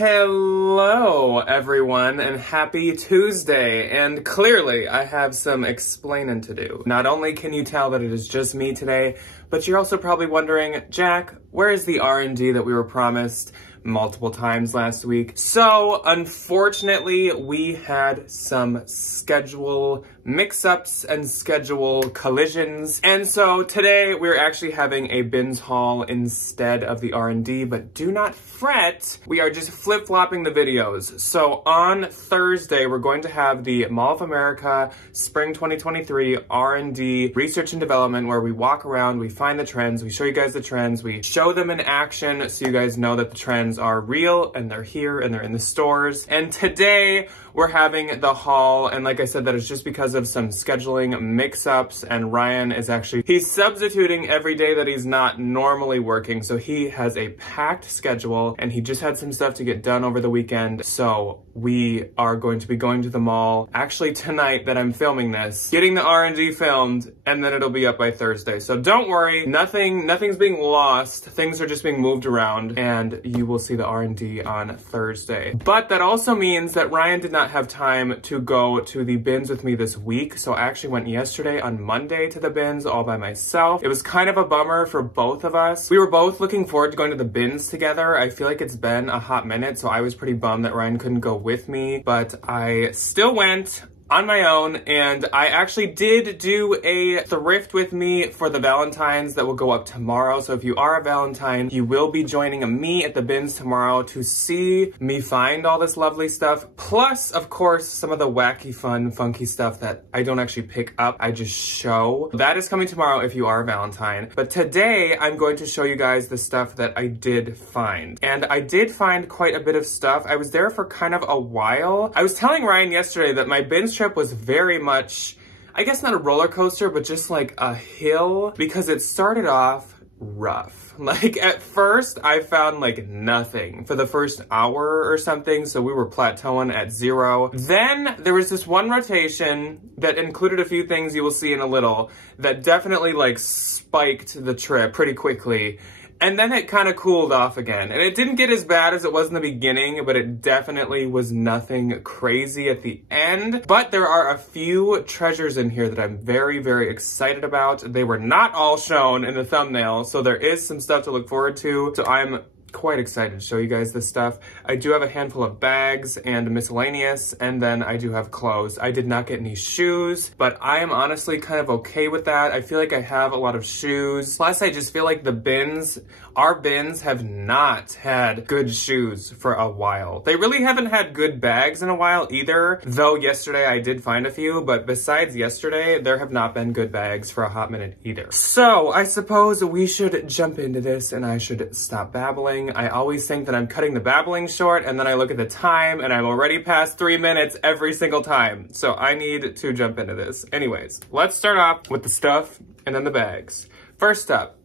Hello everyone and happy Tuesday, and clearly I have some explaining to do. Not only can you tell that it is just me today, but you're also probably wondering, Jack, where is the R&D that we were promised multiple times last week? So unfortunately we had some schedule mix-ups and schedule collisions, and so today we're actually having a bins haul instead of the R&D, but do not fret, we are just flip-flopping the videos. So on Thursday we're going to have the Mall of America Spring 2023 R&D Research and Development, where we walk around, we find the trends, we show you guys the trends, we show them in action so you guys know that the trends are real and they're here and they're in the stores. And today we're having the haul, and like I said, that is just because of some scheduling mix-ups, and Ryan is he's substituting every day that he's not normally working, so he has a packed schedule and he just had some stuff to get done over the weekend. So we are going to be going to the mall actually tonight that I'm filming this, getting the R&D filmed, and then it'll be up by Thursday. So don't worry, nothing's being lost, things are just being moved around, and you will see the R&D on Thursday. But that also means that Ryan did not have time to go to the bins with me this week, so I actually went yesterday on Monday to the bins all by myself. It was kind of a bummer for both of us. We were both looking forward to going to the bins together. I feel like it's been a hot minute, so I was pretty bummed that Ryan couldn't go with me, but I still went on my own, and I actually did do a thrift with me for the Valentines that will go up tomorrow. So if you are a Valentine, you will be joining me at the bins tomorrow to see me find all this lovely stuff. Plus, of course, some of the wacky, fun, funky stuff that I don't actually pick up, I just show. That is coming tomorrow if you are a Valentine. But today, I'm going to show you guys the stuff that I did find. And I did find quite a bit of stuff. I was there for kind of a while. I was telling Ryan yesterday that my bins trip was very much, I guess not a roller coaster, but just like a hill, because it started off rough. Like at first I found like nothing for the first hour or something, so we were plateauing at 0. Then there was this one rotation that included a few things you will see in a little that definitely like spiked the trip pretty quickly. And then it kind of cooled off again. And it didn't get as bad as it was in the beginning, but it definitely was nothing crazy at the end. But there are a few treasures in here that I'm very, very excited about. They were not all shown in the thumbnail, so there is some stuff to look forward to. So I'm quite excited to show you guys this stuff. I do have a handful of bags and miscellaneous, and then I do have clothes. I did not get any shoes, but I am honestly kind of okay with that. I feel like I have a lot of shoes. Plus, I just feel like the bins, our bins have not had good shoes for a while. They really haven't had good bags in a while either, though yesterday I did find a few, but besides yesterday, there have not been good bags for a hot minute either. So I suppose we should jump into this and I should stop babbling. I always think that I'm cutting the babbling short, and then I look at the time and I'm already past 3 minutes every single time. So I need to jump into this. Anyways, let's start off with the stuff and then the bags. First up,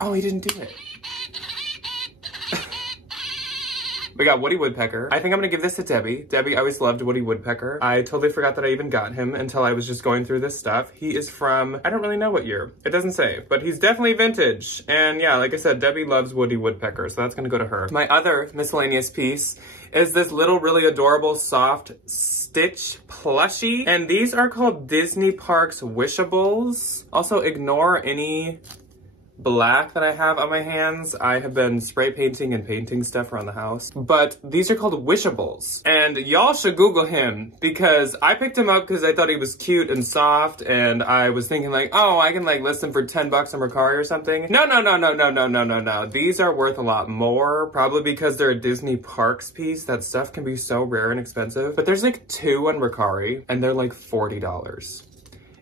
oh, he didn't do it. We got Woody Woodpecker. I think I'm gonna give this to Debbie. Debbie always loved Woody Woodpecker. I totally forgot that I even got him until I was just going through this stuff. He is from, I don't really know what year. It doesn't say, but he's definitely vintage. And yeah, like I said, Debbie loves Woody Woodpecker, so that's gonna go to her. My other miscellaneous piece is this little really adorable soft Stitch plushie. And these are called Disney Parks Wishables. Also, ignore any black that I have on my hands. I have been spray painting and painting stuff around the house, but these are called Wishables, and y'all should Google him because I picked him up because I thought he was cute and soft, and I was thinking like, oh, I can like list them for 10 bucks on Mercari or something. No. These are worth a lot more, probably because they're a Disney Parks piece. That stuff can be so rare and expensive, but there's like 2 on Mercari and they're like $40.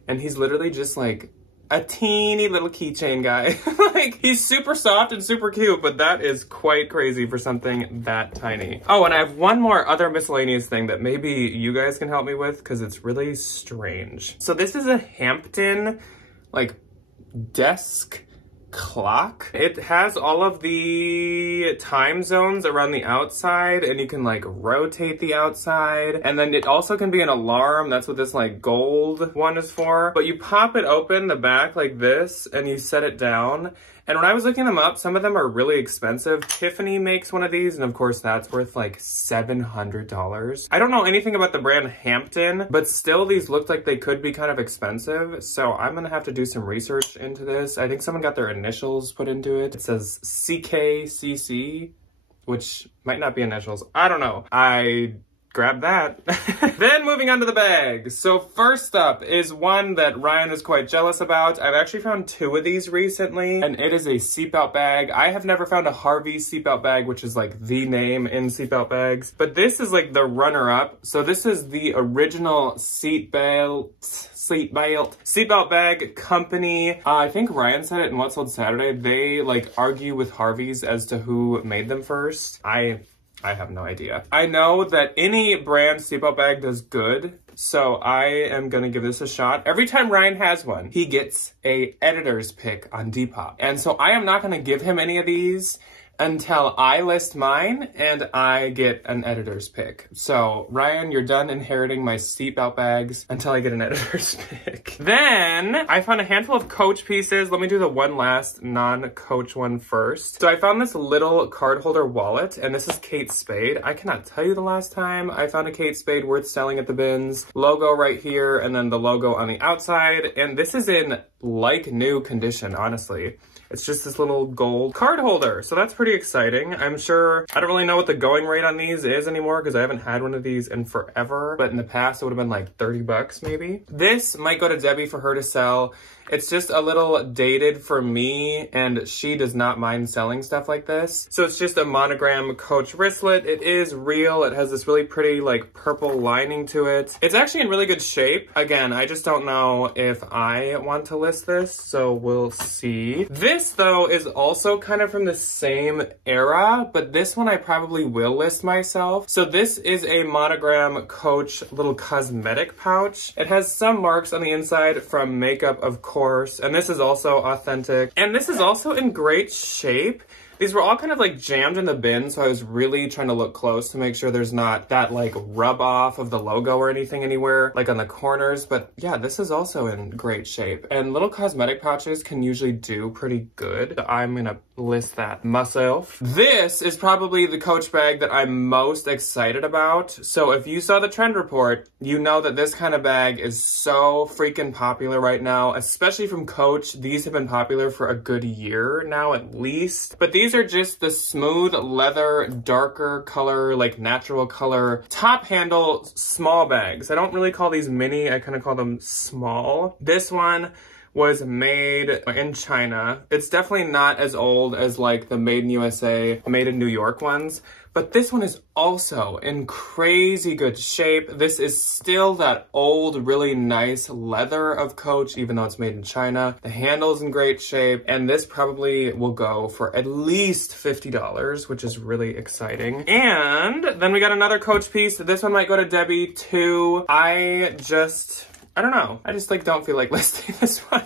And he's literally just like a teeny little keychain guy. Like, he's super soft and super cute, but that is quite crazy for something that tiny. Oh, and I have one more other miscellaneous thing that maybe you guys can help me with because it's really strange. So this is a Hampton, like, desk clock. It has all of the time zones around the outside, and you can like rotate the outside, and then it also can be an alarm. That's what this like gold one is for. But you pop it open the back like this and you set it down, And when I was looking them up, some of them are really expensive. Tiffany makes one of these, and of course that's worth like $700. I don't know anything about the brand Hampton, but still these looked like they could be kind of expensive. So I'm gonna have to do some research into this. I think someone got their initials put into it. It says CKCC, which might not be initials. I don't know. I grabbed that. Then moving on to the bag. So first up is one that Ryan is quite jealous about. I've actually found 2 of these recently, and it is a seatbelt bag. I have never found a Harvey seatbelt bag, which is like the name in seatbelt bags, but this is like the runner-up. So this is the original seatbelt bag company. I think Ryan said it in What Sold Saturday. They like argue with Harvey's as to who made them first. I have no idea. I know that any brand seatbelt bag does good, so I am gonna give this a shot. Every time Ryan has one, he gets a editor's pick on Depop. And so I am not gonna give him any of these until I list mine and I get an editor's pick. So Ryan, you're done inheriting my seatbelt bags until I get an editor's pick. Then I found a handful of Coach pieces. Let me do the one last non-Coach one first. So I found this little card holder wallet, and this is Kate Spade. I cannot tell you the last time I found a Kate Spade worth selling at the bins. Logo right here, and then the logo on the outside. And this is in like new condition, honestly. It's just this little gold card holder. So that's pretty exciting. I'm sure, I don't really know what the going rate on these is anymore because I haven't had one of these in forever. But in the past, it would have been like 30 bucks maybe. This might go to Debbie for her to sell. It's just a little dated for me, and she does not mind selling stuff like this. So it's just a monogram Coach wristlet. It is real. It has this really pretty like purple lining to it. It's actually in really good shape. Again, I just don't know if I want to list this, so we'll see. This though is also kind of from the same era, but this one I probably will list myself. So this is a monogram Coach little cosmetic pouch. It has some marks on the inside from makeup, of course, and this is also authentic, and this is also in great shape. These were all kind of like jammed in the bin, so I was really trying to look close to make sure there's not that like rub off of the logo or anything anywhere, like on the corners. But yeah, this is also in great shape. And little cosmetic pouches can usually do pretty good. I'm gonna list that myself. This is probably the Coach bag that I'm most excited about. So if you saw the trend report, you know that this kind of bag is so freaking popular right now, especially from Coach. These have been popular for a good year now at least. But these are just the smooth leather, darker color, like natural color, top handle, small bags. I don't really call these mini, I kind of call them small. This one was made in China. It's definitely not as old as like the Made in USA, Made in New York ones, but this one is also in crazy good shape. This is still that old, really nice leather of Coach, even though it's made in China. The handle's in great shape, and this probably will go for at least $50, which is really exciting. And then we got another Coach piece. This one might go to Debbie too. I don't know. I just like don't feel like listing this one.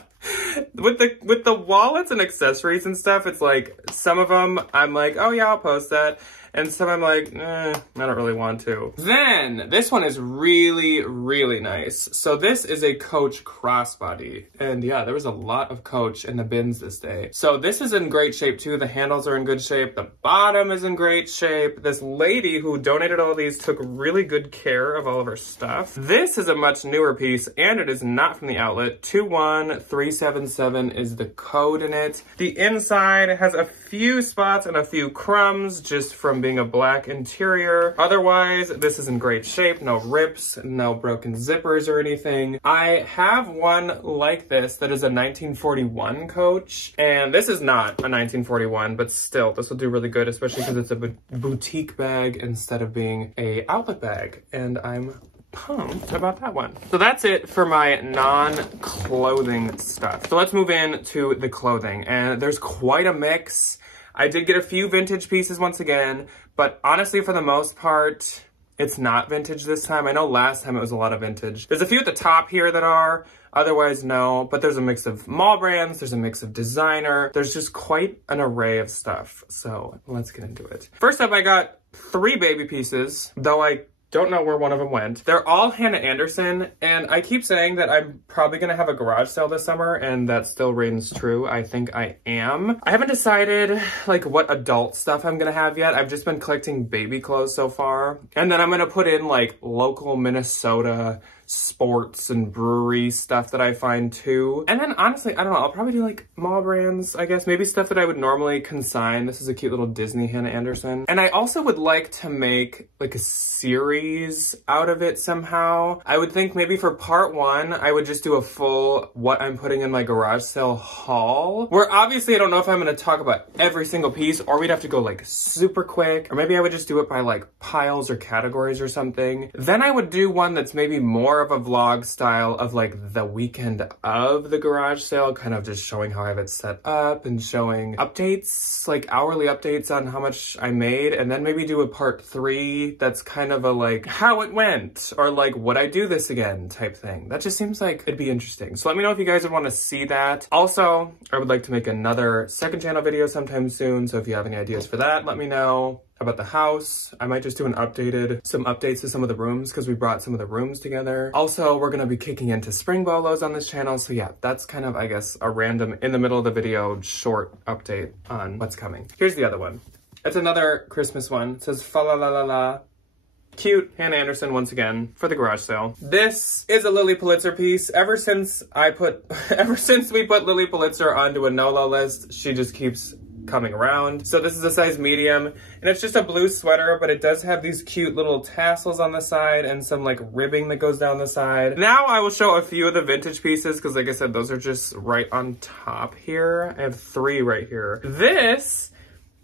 With the wallets and accessories and stuff, it's like some of them I'm like, oh yeah, I'll post that. And some I'm like, I don't really want to. Then, this one is really, really nice. So this is a Coach crossbody. And yeah, there was a lot of Coach in the bins this day. So this is in great shape too. The handles are in good shape. The bottom is in great shape. This lady who donated all these took really good care of all of her stuff. This is a much newer piece, and it is not from the outlet. 21377 is the code in it. The inside has a few spots and a few crumbs just from being a black interior. Otherwise, this is in great shape. No rips, no broken zippers or anything. I have one like this that is a 1941 Coach, and this is not a 1941, but still, this will do really good, especially because it's a boutique bag instead of being a outlet bag, and I'm pumped about that one. So that's it for my non-clothing stuff. So let's move into the clothing, and there's quite a mix. I did get a few vintage pieces once again, but honestly, for the most part, it's not vintage this time. I know last time it was a lot of vintage. There's a few at the top here that are, otherwise no, but there's a mix of mall brands, there's a mix of designer, there's just quite an array of stuff. So let's get into it. First up, I got 3 baby pieces, though I Don't know where one of them went. They're all Hannah Anderson, and I keep saying that I'm probably gonna have a garage sale this summer, and that still reigns true. I think I am. I haven't decided like what adult stuff I'm gonna have yet. I've just been collecting baby clothes so far. And then I'm gonna put in like local Minnesota sports and brewery stuff that I find too. And then honestly, I don't know, I'll probably do like mall brands, I guess. Maybe stuff that I would normally consign. This is a cute little Disney Hannah Anderson. And I also would like to make like a series out of it somehow. I would think maybe for part 1, I would just do a full what I'm putting in my garage sale haul, where obviously I don't know if I'm gonna talk about every single piece, or we'd have to go like super quick, or maybe I would just do it by like piles or categories or something. Then I would do one that's maybe more of a vlog style of like the weekend of the garage sale, kind of just showing how I have it set up and showing updates, like hourly updates on how much I made, and then maybe do a part 3 that's kind of a like how it went, or like would I do this again type thing. That just seems like it'd be interesting. So let me know if you guys would want to see that. Also, I would like to make another second channel video sometime soon, so if you have any ideas for that, let me know. About the house, I might just do some updates to some of the rooms, because we brought some of the rooms together. Also, we're gonna be kicking into spring bolos on this channel, so yeah, that's kind of, I guess, a random in the middle of the video short update on what's coming. Here's the other one. It's another Christmas one. It says fa la la la la. Cute Hannah Anderson once again for the garage sale. This is a Lily Pulitzer piece. Ever since we put Lily Pulitzer onto a NOLA list, she just keeps coming around. So this is a size medium, and it's just a blue sweater, but it does have these cute little tassels on the side and some like ribbing that goes down the side. Now I will show a few of the vintage pieces, because like I said, those are just right on top here. I have 3 right here. This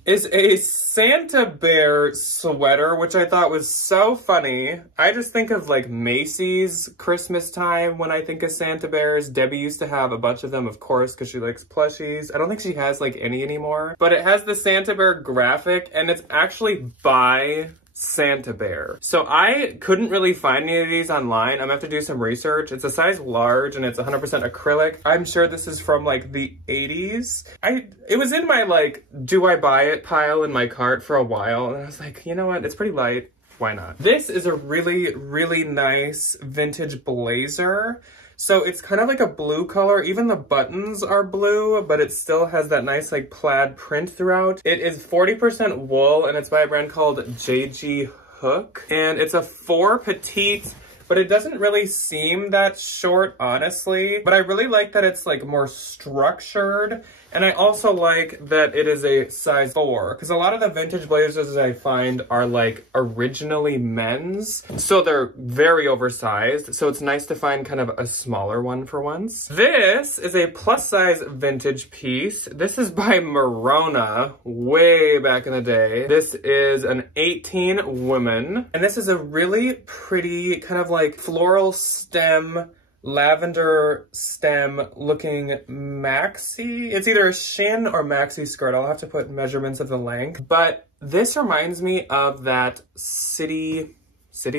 is a Santa Bear sweater, which I thought was so funny. I just think of like Macy's Christmas time when I think of Santa Bears. Debbie used to have a bunch of them, of course, because she likes plushies. I don't think she has like any anymore, but it has the Santa Bear graphic, and it's actually by Santa Bear. So I couldn't really find any of these online. I'm gonna have to do some research. It's a size large, and it's 100% acrylic. I'm sure this is from like the 80s. It was in my like, do I buy it pile in my cart for a while, and I was like, you know what? It's pretty light. Why not? This is a really, really nice vintage blazer. So it's kind of like a blue color. Even the buttons are blue, but it still has that nice like plaid print throughout. It is 40% wool, and it's by a brand called JG Hook. And it's a 4 petite, but it doesn't really seem that short, honestly. But I really like that it's like more structured. And I also like that it is a size 4, because a lot of the vintage blazers I find are like originally men's. So they're very oversized. So it's nice to find kind of a smaller one for once. This is a plus size vintage piece. This is by Merona, way back in the day. This is an 18 woman. And this is a really pretty kind of like floral stem, lavender stem looking maxi. It's either a shin or maxi skirt. I'll have to put measurements of the length. But this reminds me of that city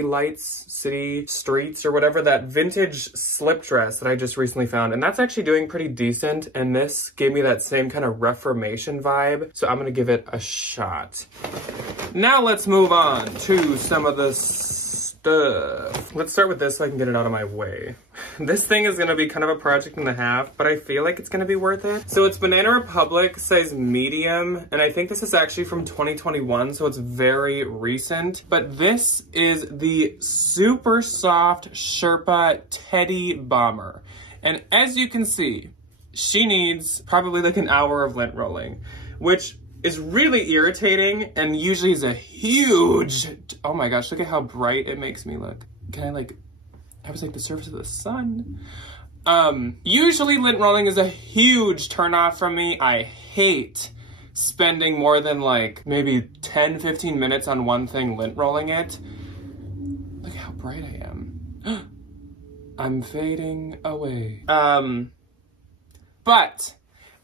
lights, city streets, or whatever, that vintage slip dress that I just recently found. And that's actually doing pretty decent. And this gave me that same kind of Reformation vibe. So I'm gonna give it a shot. Now let's move on to some of the stuff. Let's start with this so I can get it out of my way. This thing is gonna be kind of a project and a half, but I feel like it's gonna be worth it. So it's Banana Republic size medium, and I think this is actually from 2021, so it's very recent. But this is the super soft Sherpa Teddy Bomber. And as you can see, she needs probably like an hour of lint rolling, which is really irritating, and usually is a huge, oh my gosh, look at how bright it makes me look. Can I like, I was like the surface of the sun. Usually lint rolling is a huge turnoff from me. I hate spending more than like maybe 10, 15 minutes on one thing lint rolling it. Look how bright I am. I'm fading away. But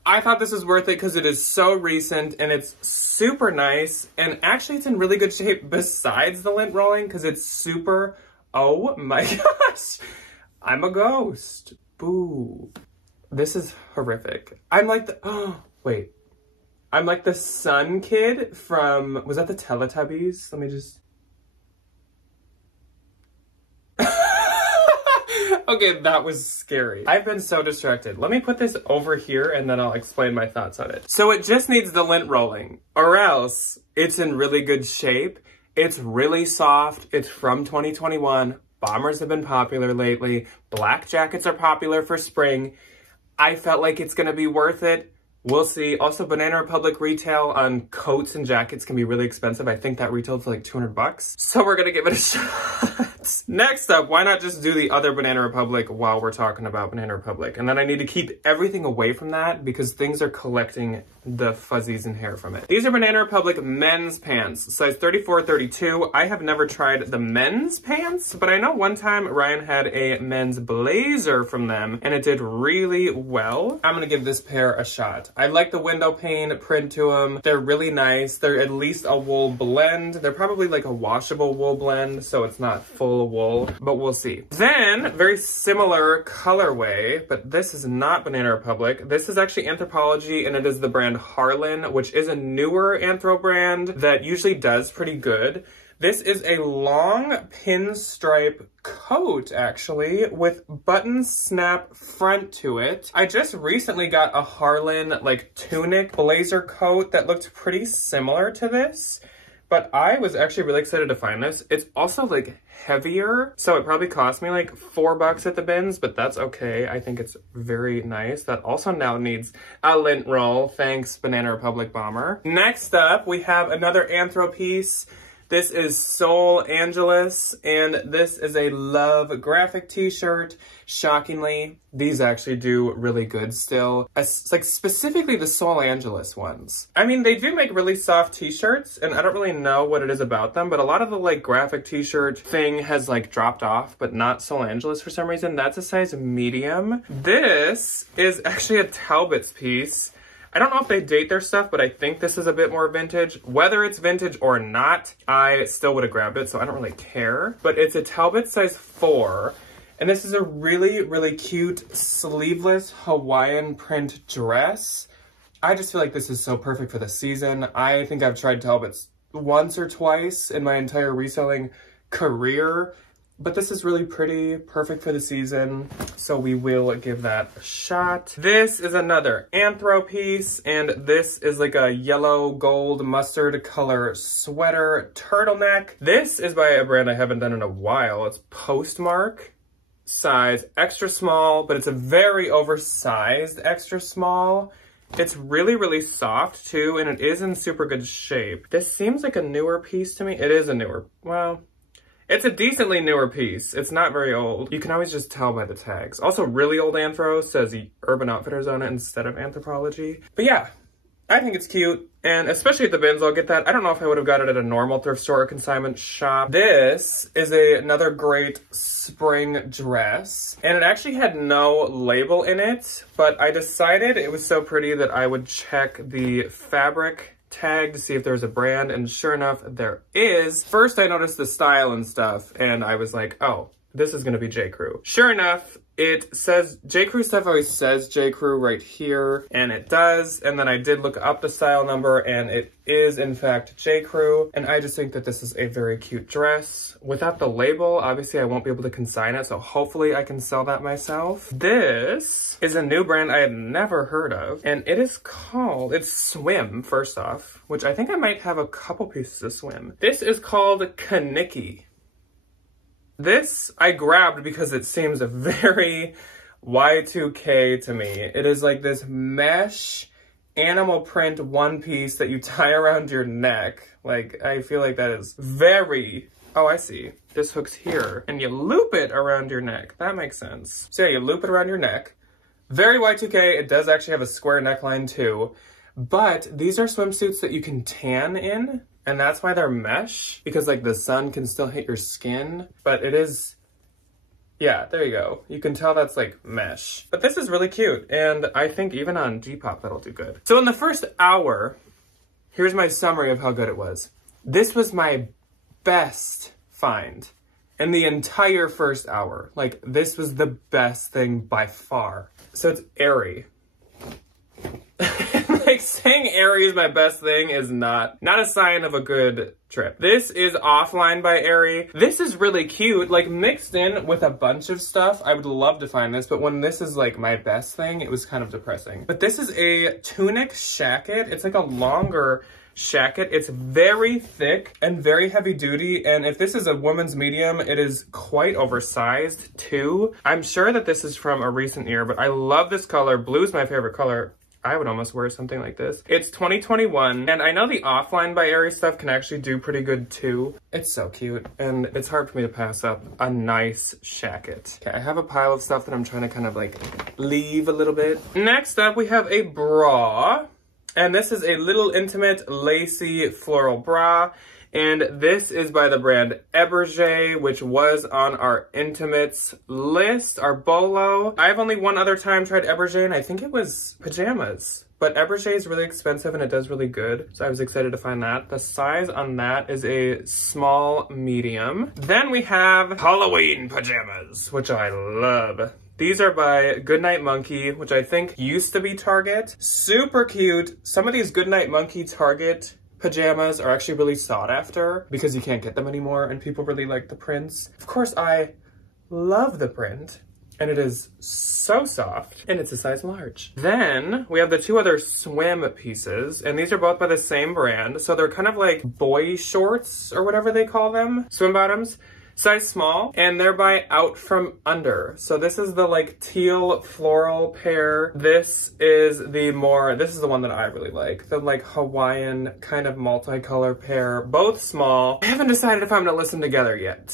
I thought this was worth it because it is so recent and it's super nice. And actually it's in really good shape besides the lint rolling because it's super, oh my gosh, I'm a ghost. Boo. This is horrific. I'm like the, oh, wait. I'm like the sun kid from, was that the Teletubbies? Let me just. Okay, that was scary. I've been so distracted. Let me put this over here and then I'll explain my thoughts on it. So it just needs the lint rolling, or else it's in really good shape. It's really soft. It's from 2021. Bombers have been popular lately. Black jackets are popular for spring. I felt like it's gonna be worth it. We'll see. Also, Banana Republic retail on coats and jackets can be really expensive. I think that retailed for like 200 bucks. So we're gonna give it a shot. Next up, why not just do the other Banana Republic while we're talking about Banana Republic? And then I need to keep everything away from that because things are collecting the fuzzies and hair from it. These are Banana Republic men's pants, size 34, 32. I have never tried the men's pants, but I know one time Ryan had a men's blazer from them and it did really well. I'm gonna give this pair a shot. I like the window pane print to them. They're really nice. They're at least a wool blend. They're probably like a washable wool blend, so it's not full wool, but we'll see. Then, very similar colorway, but this is not Banana Republic. This is actually Anthropologie, and it is the brand Harlan, which is a newer Anthro brand that usually does pretty good. This is a long pinstripe coat, actually, with button snap front to it. I just recently got a Harlan, like, tunic blazer coat that looked pretty similar to this, but I was actually really excited to find this. It's also, like, heavier, so it probably cost me, like, $4 at the bins, but that's okay. I think it's very nice. That also now needs a lint roll. Thanks, Banana Republic Bomber. Next up, we have another Anthro piece. This is Soul Angeles, and this is a Love graphic t-shirt. Shockingly, these actually do really good still. Like, specifically the Soul Angeles ones. I mean, they do make really soft t-shirts, and I don't really know what it is about them, but a lot of the, like, graphic t-shirt thing has, like, dropped off, but not Soul Angeles for some reason. That's a size medium. This is actually a Talbot's piece. I don't know if they date their stuff, but I think this is a bit more vintage. Whether it's vintage or not, I still would have grabbed it, so I don't really care. But it's a Talbot size 4, and this is a really, really cute sleeveless Hawaiian print dress. I just feel like this is so perfect for the season. I think I've tried Talbots once or twice in my entire reselling career, but this is really pretty, perfect for the season, so we will give that a shot. This is another Anthro piece, and this is like a yellow gold mustard color sweater turtleneck. This is by a brand I haven't done in a while. It's Postmark, size extra small, but it's a very oversized extra small. It's really, really soft too, and it is in super good shape. This seems like a newer piece to me. It is a newer, well, it's a decently newer piece. It's not very old. You can always just tell by the tags. Also, really old Anthro says Urban Outfitters on it instead of Anthropologie. But yeah, I think it's cute. And especially at the bins, I'll get that. I don't know if I would have got it at a normal thrift store or consignment shop. This is another great spring dress. And it actually had no label in it, but I decided it was so pretty that I would check the fabric tag to see if there's a brand, and sure enough, there is. First, I noticed the style and stuff, and I was like, oh, this is gonna be J. Crew. Sure enough, it says, J. Crew stuff always says J. Crew right here, and it does, and then I did look up the style number, and it is, in fact, J. Crew, and I just think that this is a very cute dress. Without the label, obviously I won't be able to consign it, so hopefully I can sell that myself. This is a new brand I had never heard of, and it is called, it's Swim, first off, which I think I might have a couple pieces of Swim. This is called Kaniki. This I grabbed because it seems very Y2K to me. It is like this mesh animal print one piece that you tie around your neck. Like, I feel like that is very, oh, I see. This hooks here and you loop it around your neck. That makes sense. So yeah, you loop it around your neck. Very Y2K. It does actually have a square neckline too. But these are swimsuits that you can tan in. And that's why they're mesh, because like the sun can still hit your skin, but it is, yeah, there you go. You can tell that's like mesh. But this is really cute, and I think even on Depop that'll do good. So in the first hour, here's my summary of how good it was. This was my best find in the entire first hour. Like, this was the best thing by far. So it's airy. Like, saying Aerie is my best thing is not a sign of a good trip. This is Offline by Aerie. This is really cute, like mixed in with a bunch of stuff. I would love to find this, but when this is like my best thing, it was kind of depressing. But this is a tunic shacket. It's like a longer shacket. It's very thick and very heavy duty, and if this is a woman's medium, it is quite oversized too. I'm sure that this is from a recent year, but I love this color. Blue is my favorite color. I would almost wear something like this. It's 2021, and I know the Offline by Aerie stuff can actually do pretty good too. It's so cute, and it's hard for me to pass up a nice shacket. Okay, I have a pile of stuff that I'm trying to kind of like leave a little bit. Next up, we have a bra, and this is a little intimate lacy floral bra. And this is by the brand Eberge, which was on our intimates list, our bolo. I've only one other time tried Eberge, and I think it was pajamas. But Eberge is really expensive and it does really good, so I was excited to find that. The size on that is a small medium. Then we have Halloween pajamas, which I love. These are by Goodnight Monkey, which I think used to be Target. Super cute. Some of these Goodnight Monkey Target pajamas are actually really sought after because you can't get them anymore and people really like the prints. Of course, I love the print and it is so soft and it's a size large. Then we have the two other swim pieces, and these are both by the same brand. So they're kind of like boy shorts or whatever they call them, swim bottoms. Size small, and they're by Out From Under. So this is the like teal floral pair. This is the one that I really like. The like Hawaiian kind of multicolor pair, both small. I haven't decided if I'm gonna list them together yet.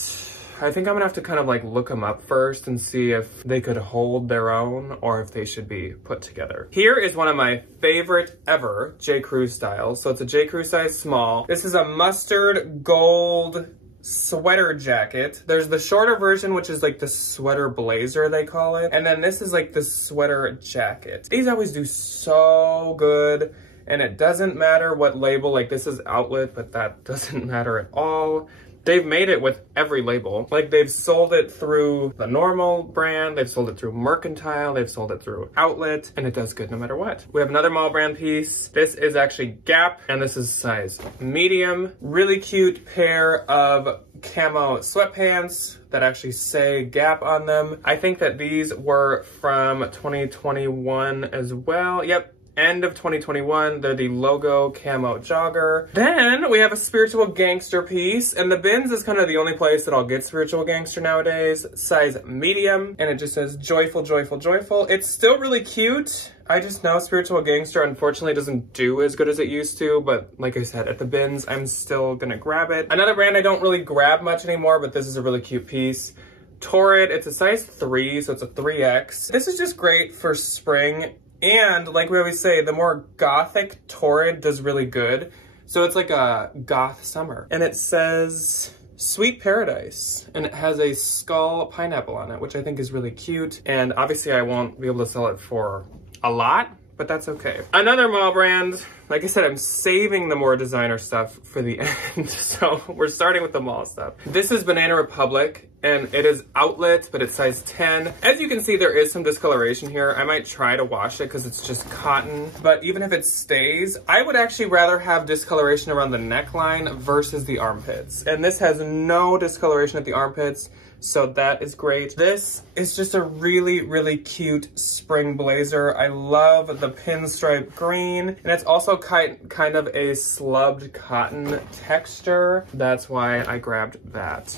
I think I'm gonna have to kind of like look them up first and see if they could hold their own or if they should be put together. Here is one of my favorite ever J. Crew styles. So it's a J. Crew size small. This is a mustard gold sweater jacket. There's the shorter version, which is like the sweater blazer, they call it. And then this is like the sweater jacket. These always do so good. And it doesn't matter what label, like this is outlet, but that doesn't matter at all. They've made it with every label. Like they've sold it through the normal brand, they've sold it through Mercantile, they've sold it through Outlet, and it does good no matter what. We have another mall brand piece. This is actually Gap, and this is size medium. Really cute pair of camo sweatpants that actually say Gap on them. I think that these were from 2021 as well. Yep. End of 2021, they're the logo camo jogger. Then we have a spiritual gangster piece, and the bins is kind of the only place that I'll get spiritual gangster nowadays. Size medium, and it just says joyful, joyful, joyful. It's still really cute. I just know spiritual gangster unfortunately doesn't do as good as it used to, but like I said, at the bins, I'm still gonna grab it. Another brand I don't really grab much anymore, but this is a really cute piece. Torrid, it's a size 3, so it's a 3X. This is just great for spring. And like we always say, the more gothic Torrid does really good. So it's like a goth summer. And it says Sweet Paradise. And it has a skull pineapple on it, which I think is really cute. And obviously I won't be able to sell it for a lot, but that's okay. Another mall brand. Like I said, I'm saving the more designer stuff for the end. So we're starting with the mall stuff. This is Banana Republic, and it is outlet, but it's size 10. As you can see, there is some discoloration here. I might try to wash it because it's just cotton. But even if it stays, I would actually rather have discoloration around the neckline versus the armpits. And this has no discoloration at the armpits. So that is great. This is just a really, really cute spring blazer. I love the pinstripe green, and it's also kind of a slubbed cotton texture. That's why I grabbed that.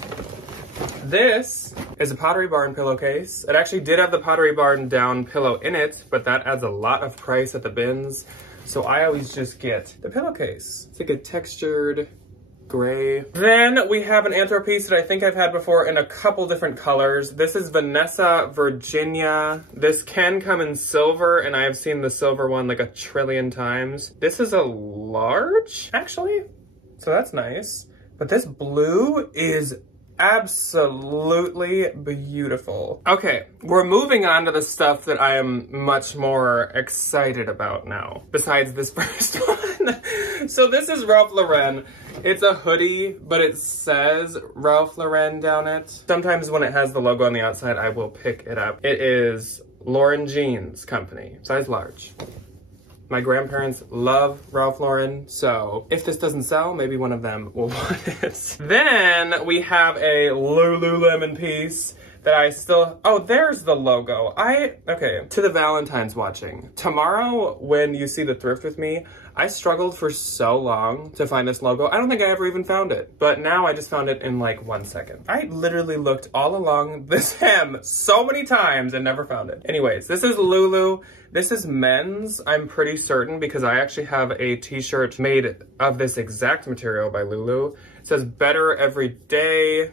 This is a Pottery Barn pillowcase. It actually did have the Pottery Barn down pillow in it, but that adds a lot of price at the bins. So I always just get the pillowcase. It's like a textured gray. Then we have an Anthro piece that I think I've had before in a couple different colors. This is Vanessa Virginia. This can come in silver, and I have seen the silver one like a trillion times. This is a large, actually, so that's nice. But this blue is absolutely beautiful. Okay, we're moving on to the stuff that I am much more excited about now, besides this first one. So this is Ralph Lauren. It's a hoodie, but it says Ralph Lauren down it. Sometimes when it has the logo on the outside, I will pick it up. It is Lauren Jeans Company, size large. My grandparents love Ralph Lauren, so if this doesn't sell, maybe one of them will want it. Then we have a Lululemon piece that I still, oh, there's the logo. Okay, to the Valentines watching. Tomorrow, when you see the thrift with me, I struggled for so long to find this logo. I don't think I ever even found it, but now I just found it in like 1 second. I literally looked all along this hem so many times and never found it. Anyways, this is Lulu. This is men's, I'm pretty certain, because I actually have a t-shirt made of this exact material by Lulu. It says better every day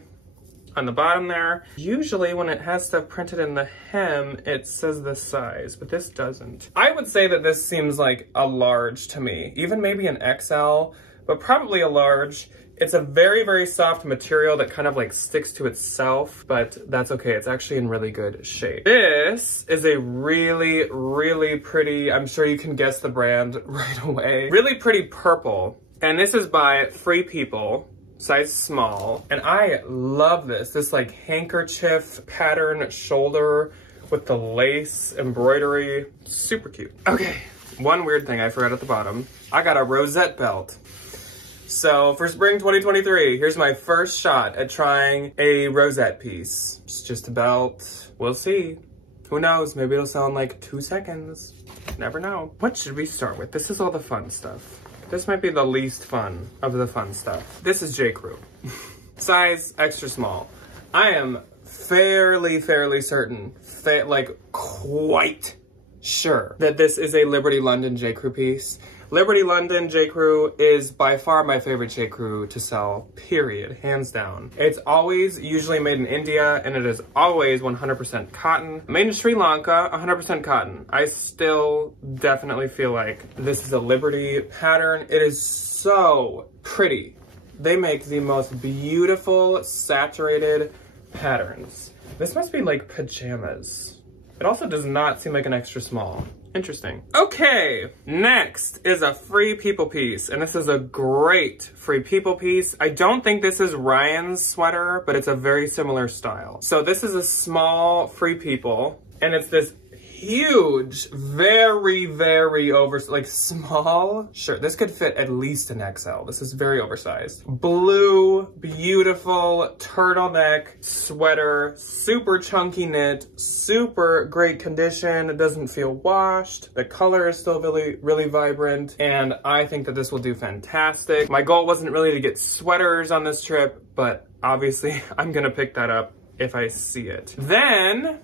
on the bottom there. Usually when it has stuff printed in the hem, it says the size, but this doesn't. I would say that this seems like a large to me, even maybe an XL, but probably a large. It's a very, very soft material that kind of like sticks to itself, but that's okay. It's actually in really good shape. This is a really, really pretty, I'm sure you can guess the brand right away, really pretty purple. And this is by Free People, size small. And I love this like handkerchief pattern shoulder with the lace embroidery, super cute. Okay, one weird thing I forgot at the bottom. I got a rosette belt. So for spring 2023, here's my first shot at trying a rosette piece. It's just a belt. We'll see. Who knows? Maybe it'll sell in like 2 seconds. Never know. What should we start with? This is all the fun stuff. This might be the least fun of the fun stuff. This is J. Crew. Size extra small. I am fairly certain, like quite sure that this is a Liberty London J. Crew piece. Liberty London J. Crew is by far my favorite J. Crew to sell, period, hands down. It's always usually made in India, and it is always 100% cotton. Made in Sri Lanka, 100% cotton. I still definitely feel like this is a Liberty pattern. It is so pretty. They make the most beautiful saturated patterns. This must be like pajamas. It also does not seem like an extra small. Interesting. Okay, next is a Free People piece, and this is a great Free People piece. I don't think this is Ryan's sweater, but it's a very similar style. So this is a small Free People, and it's this huge, very like small shirt. This could fit at least an XL. This is very oversized. Blue, beautiful turtleneck sweater, super chunky knit, super great condition. It doesn't feel washed. The color is still really vibrant, and I think that this will do fantastic. My goal wasn't really to get sweaters on this trip, but obviously I'm gonna pick that up if I see it. Then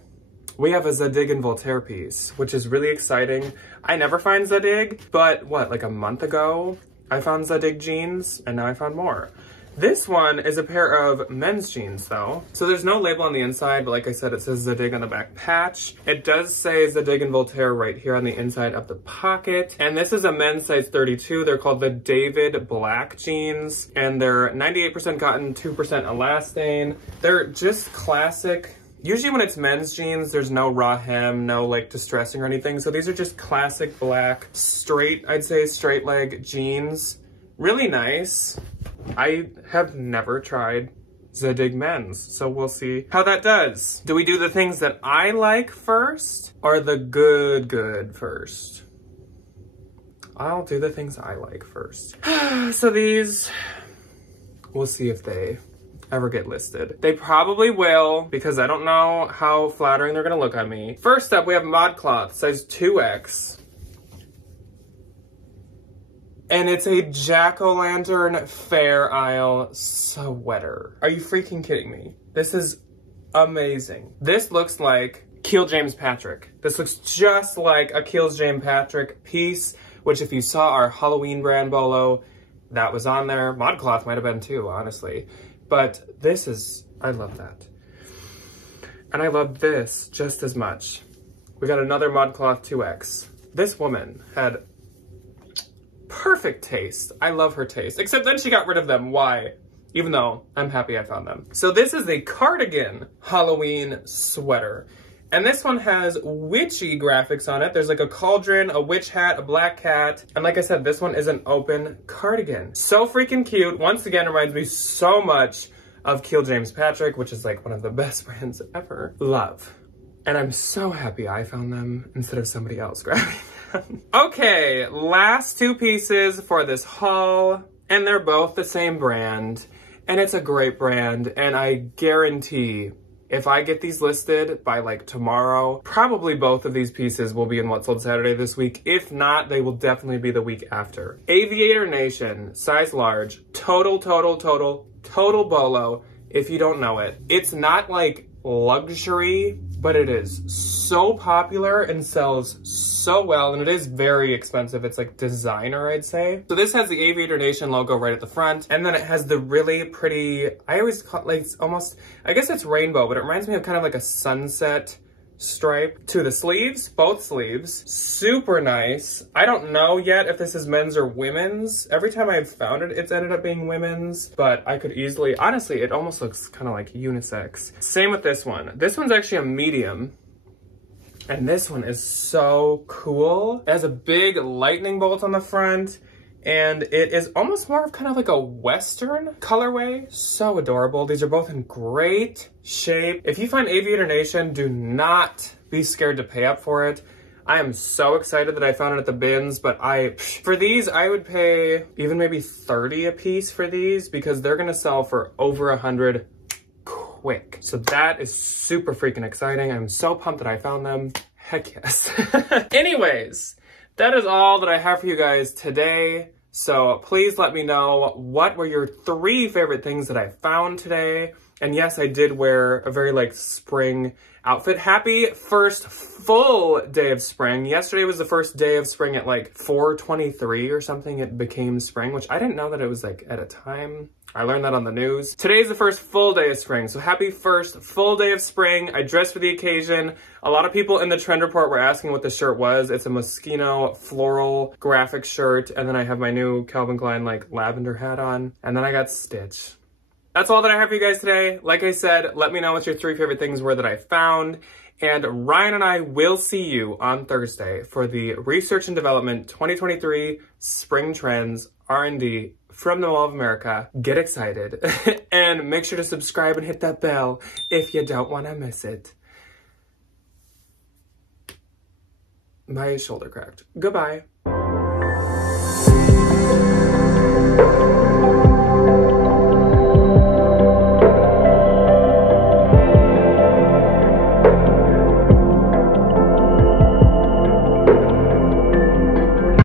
we have a Zadig and Voltaire piece, which is really exciting. I never find Zadig, but what, like a month ago, I found Zadig jeans, and now I found more. This one is a pair of men's jeans though. So there's no label on the inside, but like I said, it says Zadig on the back patch. It does say Zadig and Voltaire right here on the inside of the pocket. And this is a men's size 32. They're called the David Black jeans, and they're 98% cotton, 2% elastane. They're just classic. Usually when it's men's jeans, there's no raw hem, no like distressing or anything. So these are just classic black, straight, I'd say straight leg jeans. Really nice. I have never tried Zadig men's, so we'll see how that does. Do we do the things that I like first, or the good first? I'll do the things I like first. So these, we'll see if they ever get listed. They probably will, because I don't know how flattering they're gonna look on me. First up, we have ModCloth, size 2X. And it's a jack-o'-lantern Fair Isle sweater. Are you freaking kidding me? This is amazing. This looks like Keel James Patrick. This looks just like a Keel James Patrick piece, which if you saw our Halloween brand bolo, that was on there. ModCloth might have been too, honestly. But this is, I love that. And I love this just as much. We got another ModCloth 2X. This woman had perfect taste. I love her taste. Except then she got rid of them. Why? Even though I'm happy I found them. So this is a cardigan Halloween sweater. And this one has witchy graphics on it. There's like a cauldron, a witch hat, a black cat. And like I said, this one is an open cardigan. So freaking cute. Once again, reminds me so much of Keel James Patrick, which is like one of the best brands ever. Love. And I'm so happy I found them instead of somebody else grabbing them. Okay, last two pieces for this haul, and they're both the same brand, and it's a great brand, and I guarantee if I get these listed by like tomorrow, probably both of these pieces will be in What Sold Saturday this week. If not, they will definitely be the week after. Aviator Nation, size large, total bolo, if you don't know it. It's not like luxury, but it is so popular and sells so well, and it is very expensive. It's like designer, I'd say. So this has the Aviator Nation logo right at the front, and then it has the really pretty, I always call it like, it's almost, I guess it's rainbow, but it reminds me of kind of like a sunset stripe to the sleeves, both sleeves. Super nice. I don't know yet if this is men's or women's. Every time I've found it, it's ended up being women's, but I could easily, honestly, it almost looks kind of like unisex. Same with this one. This one's actually a medium, and this one is so cool. It has a big lightning bolt on the front, and it is almost more of kind of like a Western colorway. So adorable. These are both in great shape. If you find Aviator Nation, do not be scared to pay up for it. I am so excited that I found it at the bins, but for these, I would pay even maybe 30 a piece for these because they're gonna sell for over 100 quick. So that is super freaking exciting. I'm so pumped that I found them. Heck yes. Anyways, that is all that I have for you guys today. So please let me know what were your 3 favorite things that I found today. And yes, I did wear a very like spring outfit. Happy first full day of spring. Yesterday was the first day of spring at like 4:23 or something. It became spring, which I didn't know that it was like at a time. I learned that on the news. Today's the first full day of spring. So happy first full day of spring. I dressed for the occasion. A lot of people in the trend report were asking what the shirt was. It's a Moschino floral graphic shirt. And then I have my new Calvin Klein like lavender hat on. And then I got Stitch. That's all that I have for you guys today. Like I said, let me know what your 3 favorite things were that I found. And Ryan and I will see you on Thursday for the Research and Development 2023 Spring Trends R&D from the Mall of America. Get excited. And make sure to subscribe and hit that bell if you don't want to miss it. My shoulder cracked. Goodbye.